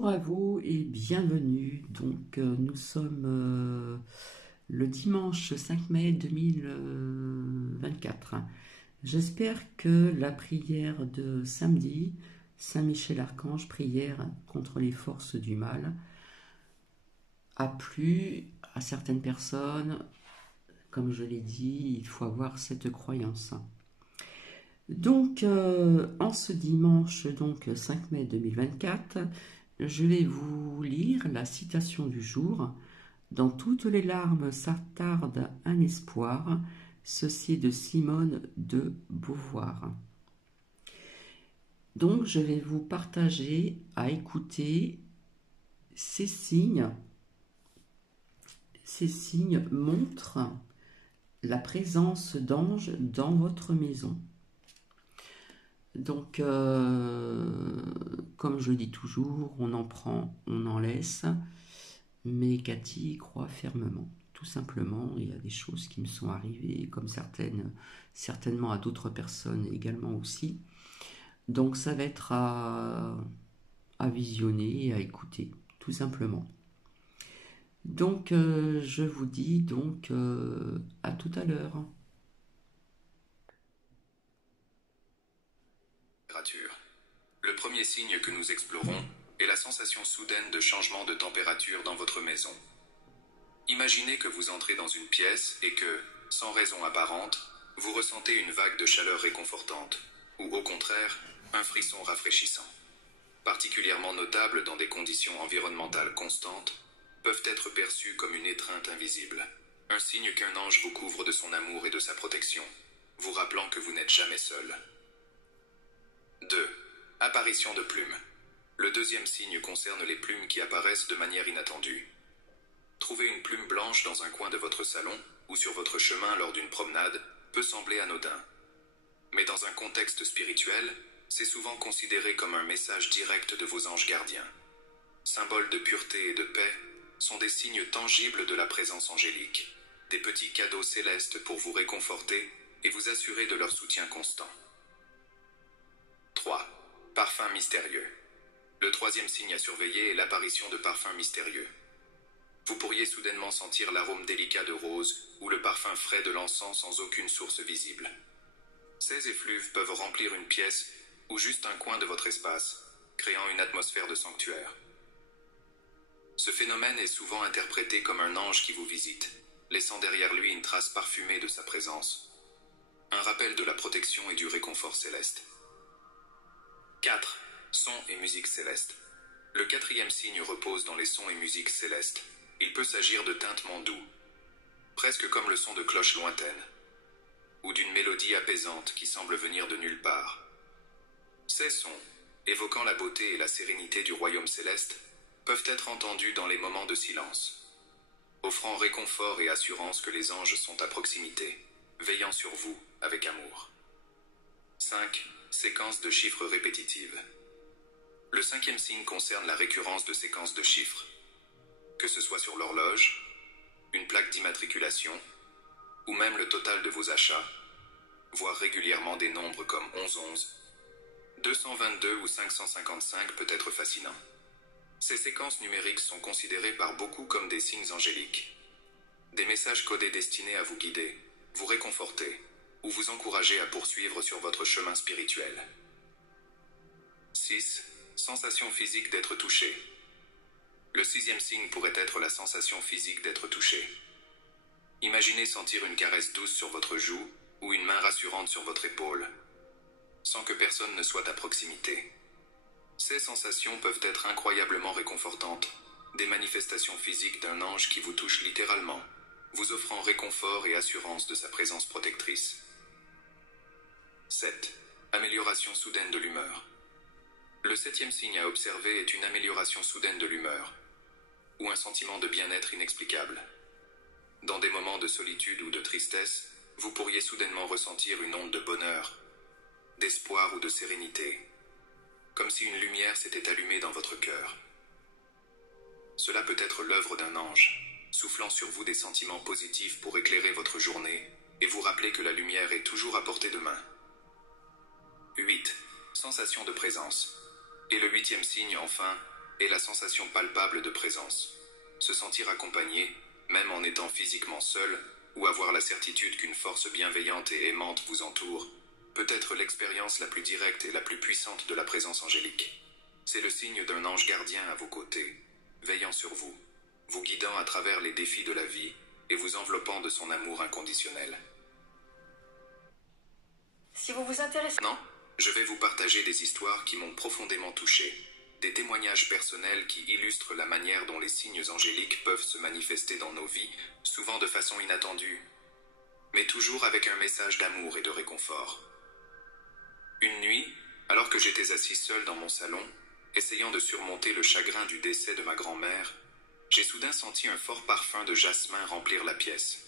Bonjour à vous et bienvenue. Donc nous sommes le dimanche 5 mai 2024. J'espère que la prière de samedi, Saint Michel Archange, prière contre les forces du mal, a plu à certaines personnes. Comme je l'ai dit, il faut avoir cette croyance. Donc, en ce dimanche 5 mai 2024, je vais vous lire la citation du jour. Dans toutes les larmes s'attarde un espoir. Ceci est de Simone de Beauvoir. Donc, je vais vous partager à écouter ces signes. Ces signes montrent la présence d'anges dans votre maison. Donc, comme je dis toujours, on en prend, on en laisse, mais Cathy y croit fermement. Tout simplement, il y a des choses qui me sont arrivées, comme certainement à d'autres personnes également aussi. Donc, ça va être à visionner et à écouter, tout simplement. Donc, je vous dis à tout à l'heure. Le premier signe que nous explorons est la sensation soudaine de changement de température dans votre maison. Imaginez que vous entrez dans une pièce et que, sans raison apparente, vous ressentez une vague de chaleur réconfortante, ou au contraire, un frisson rafraîchissant. Particulièrement notables dans des conditions environnementales constantes, peuvent être perçus comme une étreinte invisible, un signe qu'un ange vous couvre de son amour et de sa protection, vous rappelant que vous n'êtes jamais seul. 2. Apparition de plumes. Le deuxième signe concerne les plumes qui apparaissent de manière inattendue. Trouver une plume blanche dans un coin de votre salon ou sur votre chemin lors d'une promenade peut sembler anodin. Mais dans un contexte spirituel, c'est souvent considéré comme un message direct de vos anges gardiens. Symboles de pureté et de paix sont des signes tangibles de la présence angélique, des petits cadeaux célestes pour vous réconforter et vous assurer de leur soutien constant. 3. Parfum mystérieux. Le troisième signe à surveiller est l'apparition de parfums mystérieux. Vous pourriez soudainement sentir l'arôme délicat de rose ou le parfum frais de l'encens sans aucune source visible. Ces effluves peuvent remplir une pièce ou juste un coin de votre espace, créant une atmosphère de sanctuaire. Ce phénomène est souvent interprété comme un ange qui vous visite, laissant derrière lui une trace parfumée de sa présence. Un rappel de la protection et du réconfort céleste. 4. Sons et musique céleste. Le quatrième signe repose dans les sons et musiques célestes. Il peut s'agir de tintements doux, presque comme le son de cloches lointaines, ou d'une mélodie apaisante qui semble venir de nulle part. Ces sons, évoquant la beauté et la sérénité du royaume céleste, peuvent être entendus dans les moments de silence, offrant réconfort et assurance que les anges sont à proximité, veillant sur vous avec amour. 5. Séquence de chiffres répétitives. Le cinquième signe concerne la récurrence de séquences de chiffres. Que ce soit sur l'horloge, une plaque d'immatriculation, ou même le total de vos achats, voir régulièrement des nombres comme 1111, 222 ou 555 peut être fascinant. Ces séquences numériques sont considérées par beaucoup comme des signes angéliques. Des messages codés destinés à vous guider, vous réconforter, ou vous encourager à poursuivre sur votre chemin spirituel. 6. Sensation physique d'être touché. Le sixième signe pourrait être la sensation physique d'être touché. Imaginez sentir une caresse douce sur votre joue ou une main rassurante sur votre épaule, sans que personne ne soit à proximité. Ces sensations peuvent être incroyablement réconfortantes, des manifestations physiques d'un ange qui vous touche littéralement, vous offrant réconfort et assurance de sa présence protectrice. 7. Amélioration soudaine de l'humeur. Le septième signe à observer est une amélioration soudaine de l'humeur, ou un sentiment de bien-être inexplicable. Dans des moments de solitude ou de tristesse, vous pourriez soudainement ressentir une onde de bonheur, d'espoir ou de sérénité, comme si une lumière s'était allumée dans votre cœur. Cela peut être l'œuvre d'un ange, soufflant sur vous des sentiments positifs pour éclairer votre journée et vous rappeler que la lumière est toujours à portée de main. 8. Sensation de présence. Et le huitième signe, enfin, et la sensation palpable de présence. Se sentir accompagné, même en étant physiquement seul, ou avoir la certitude qu'une force bienveillante et aimante vous entoure, peut être l'expérience la plus directe et la plus puissante de la présence angélique. C'est le signe d'un ange gardien à vos côtés, veillant sur vous, vous guidant à travers les défis de la vie et vous enveloppant de son amour inconditionnel. Si vous vous intéressez... Non, je vais vous partager des histoires qui m'ont profondément touché, des témoignages personnels qui illustrent la manière dont les signes angéliques peuvent se manifester dans nos vies, souvent de façon inattendue, mais toujours avec un message d'amour et de réconfort. Une nuit, alors que j'étais assis seul dans mon salon, essayant de surmonter le chagrin du décès de ma grand-mère, j'ai soudain senti un fort parfum de jasmin remplir la pièce.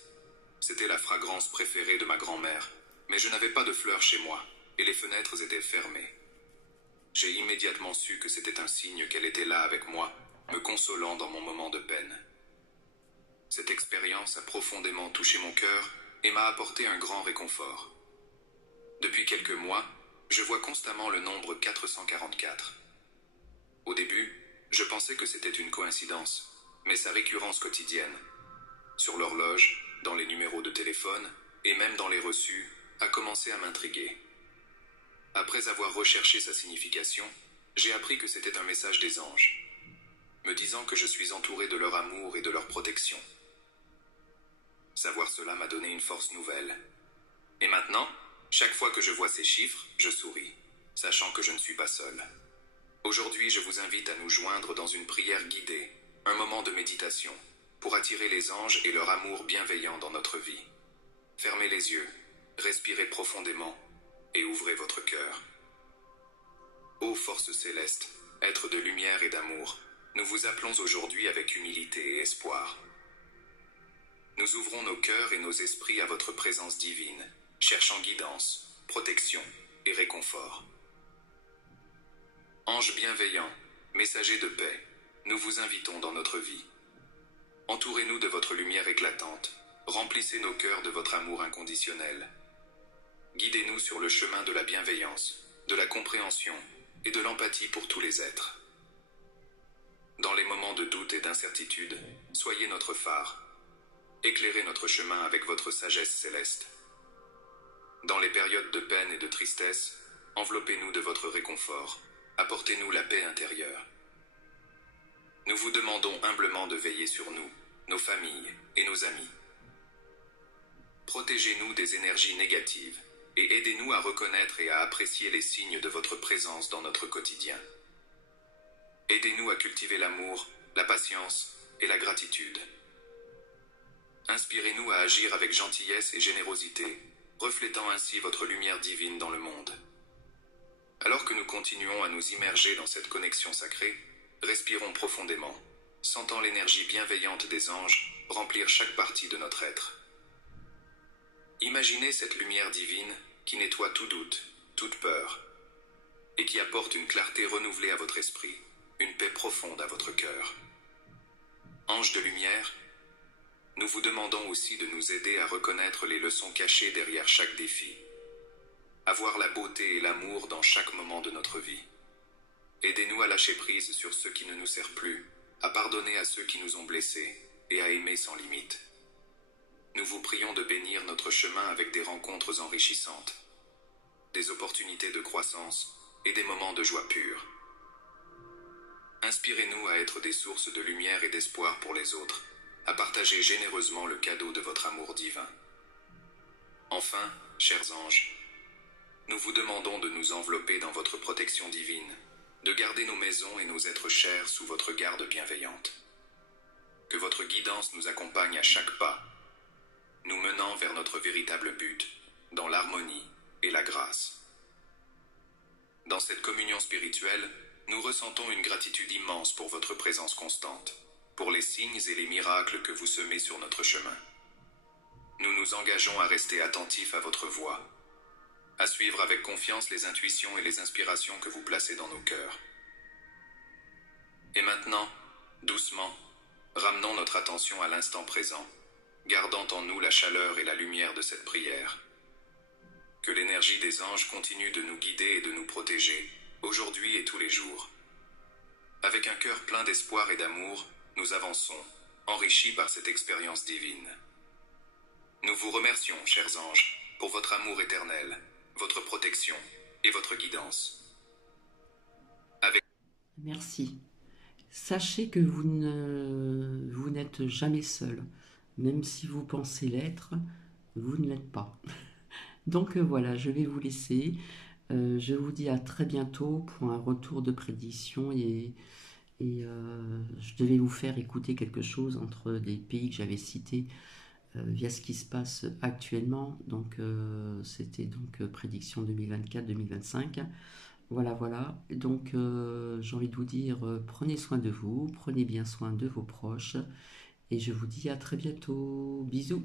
C'était la fragrance préférée de ma grand-mère, mais je n'avais pas de fleurs chez moi, et les fenêtres étaient fermées. J'ai immédiatement su que c'était un signe qu'elle était là avec moi, me consolant dans mon moment de peine. Cette expérience a profondément touché mon cœur et m'a apporté un grand réconfort. Depuis quelques mois, je vois constamment le nombre 444. Au début, je pensais que c'était une coïncidence, mais sa récurrence quotidienne, sur l'horloge, dans les numéros de téléphone et même dans les reçus, a commencé à m'intriguer. Après avoir recherché sa signification, j'ai appris que c'était un message des anges, me disant que je suis entouré de leur amour et de leur protection. Savoir cela m'a donné une force nouvelle. Et maintenant, chaque fois que je vois ces chiffres, je souris, sachant que je ne suis pas seul. Aujourd'hui, je vous invite à nous joindre dans une prière guidée, un moment de méditation, pour attirer les anges et leur amour bienveillant dans notre vie. Fermez les yeux, respirez profondément et ouvrez votre cœur. Ô force céleste, être de lumière et d'amour, nous vous appelons aujourd'hui avec humilité et espoir. Nous ouvrons nos cœurs et nos esprits à votre présence divine, cherchant guidance, protection et réconfort. Anges bienveillants, messagers de paix, nous vous invitons dans notre vie. Entourez-nous de votre lumière éclatante, remplissez nos cœurs de votre amour inconditionnel. Guidez-nous sur le chemin de la bienveillance, de la compréhension et de l'empathie pour tous les êtres. Dans les moments de doute et d'incertitude, soyez notre phare. Éclairez notre chemin avec votre sagesse céleste. Dans les périodes de peine et de tristesse, enveloppez-nous de votre réconfort. Apportez-nous la paix intérieure. Nous vous demandons humblement de veiller sur nous, nos familles et nos amis. Protégez-nous des énergies négatives et aidez-nous à reconnaître et à apprécier les signes de votre présence dans notre quotidien. Aidez-nous à cultiver l'amour, la patience et la gratitude. Inspirez-nous à agir avec gentillesse et générosité, reflétant ainsi votre lumière divine dans le monde. Alors que nous continuons à nous immerger dans cette connexion sacrée, respirons profondément, sentant l'énergie bienveillante des anges remplir chaque partie de notre être. Imaginez cette lumière divine qui nettoie tout doute, toute peur, et qui apporte une clarté renouvelée à votre esprit, une paix profonde à votre cœur. Ange de lumière, nous vous demandons aussi de nous aider à reconnaître les leçons cachées derrière chaque défi, à voir la beauté et l'amour dans chaque moment de notre vie. Aidez-nous à lâcher prise sur ce qui ne nous sert plus, à pardonner à ceux qui nous ont blessés et à aimer sans limite. Nous vous prions de bénir notre chemin avec des rencontres enrichissantes, des opportunités de croissance et des moments de joie pure. Inspirez-nous à être des sources de lumière et d'espoir pour les autres, à partager généreusement le cadeau de votre amour divin. Enfin, chers anges, nous vous demandons de nous envelopper dans votre protection divine, de garder nos maisons et nos êtres chers sous votre garde bienveillante. Que votre guidance nous accompagne à chaque pas, nous menant vers notre véritable but, dans l'harmonie et la grâce. Dans cette communion spirituelle, nous ressentons une gratitude immense pour votre présence constante, pour les signes et les miracles que vous semez sur notre chemin. Nous nous engageons à rester attentifs à votre voix, à suivre avec confiance les intuitions et les inspirations que vous placez dans nos cœurs. Et maintenant, doucement, ramenons notre attention à l'instant présent, gardant en nous la chaleur et la lumière de cette prière. Que l'énergie des anges continue de nous guider et de nous protéger, aujourd'hui et tous les jours. Avec un cœur plein d'espoir et d'amour, nous avançons, enrichis par cette expérience divine. Nous vous remercions, chers anges, pour votre amour éternel, votre protection et votre guidance. Merci. Sachez que vous n'êtes jamais seul. Même si vous pensez l'être, vous ne l'êtes pas. Donc voilà, je vais vous laisser. Je vous dis à très bientôt pour un retour de prédiction je devais vous faire écouter quelque chose entre des pays que j'avais cités via ce qui se passe actuellement. Donc c'était donc prédiction 2024-2025. Voilà, voilà. Donc j'ai envie de vous dire, prenez soin de vous, prenez bien soin de vos proches et je vous dis à très bientôt. Bisous.